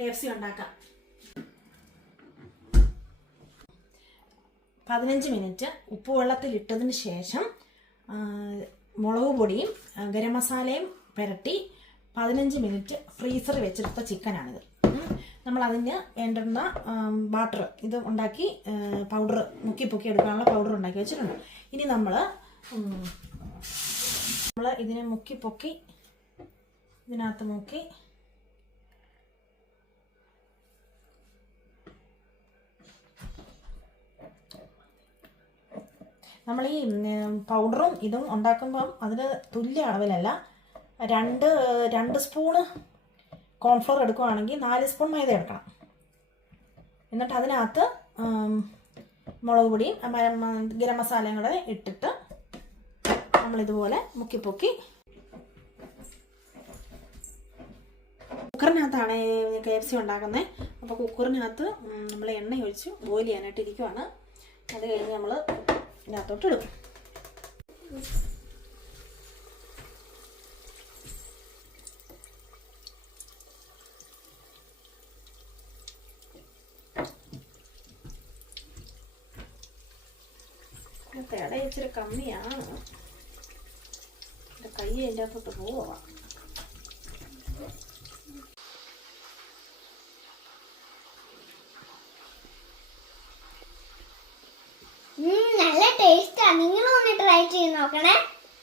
KFC ഉണ്ടാക്കാം. 15 minute ഉപ്പ് വെള്ളത്തിൽ ഇട്ടതിന് ശേഷം മുളക് പൊടിയും ഗരം മസാലയും പുരട്ടി 15 മിനിറ്റ് ഫ്രീസറിൽ വെച്ചെടുത്ത ചിക്കനാണിത്. നമ്മൾ അതിന് വേണ്ടുന്ന ബാറ്റർ ഇത് ഉണ്ടാക്കി പൗഡർ മുക്കി പൊക്കി എടുക്കാനുള്ള പൗഡർ ഉണ്ടാക്കി വെച്ചിട്ടുണ്ട്. ഇനി നമ്മൾ ഇതിനെ മുക്കി പൊക്കി ഇതിനകത്ത് മുക്കി നമ്മൾ ഈ പൗഡറും ഇതും ഉണ്ടാക്കുമ്പം അതിന് തുല്യ അളവിലല്ല, 2 സ്പൂണ് കോൺഫ്ലോർ എടുക്കുകയാണെങ്കിൽ 4 സ്പൂൺ മൈദ എടുക്കണം. എന്നിട്ട് അതിനകത്ത് മുളക് പൊടിയും ഗരം മസാലയും കൂടെ ഇട്ടിട്ട് നമ്മളിതുപോലെ മുക്കിപ്പൊക്കി കുക്കറിനകത്താണ് KFC ഉണ്ടാക്കുന്നത്. അപ്പോൾ കുക്കറിനകത്ത് നമ്മൾ എണ്ണ ഒഴിച്ച് ബോയിൽ ചെയ്യാനായിട്ട് ഇരിക്കുവാണ്. അത് കഴിഞ്ഞ് നമ്മൾ ഇതിനകത്തോട്ട് ഇടും. തേട ഇച്ചിരി കമ്മിയാണ്, എൻ്റെ കൈ അതിൻ്റെ അകത്തോട്ട് പോവാം.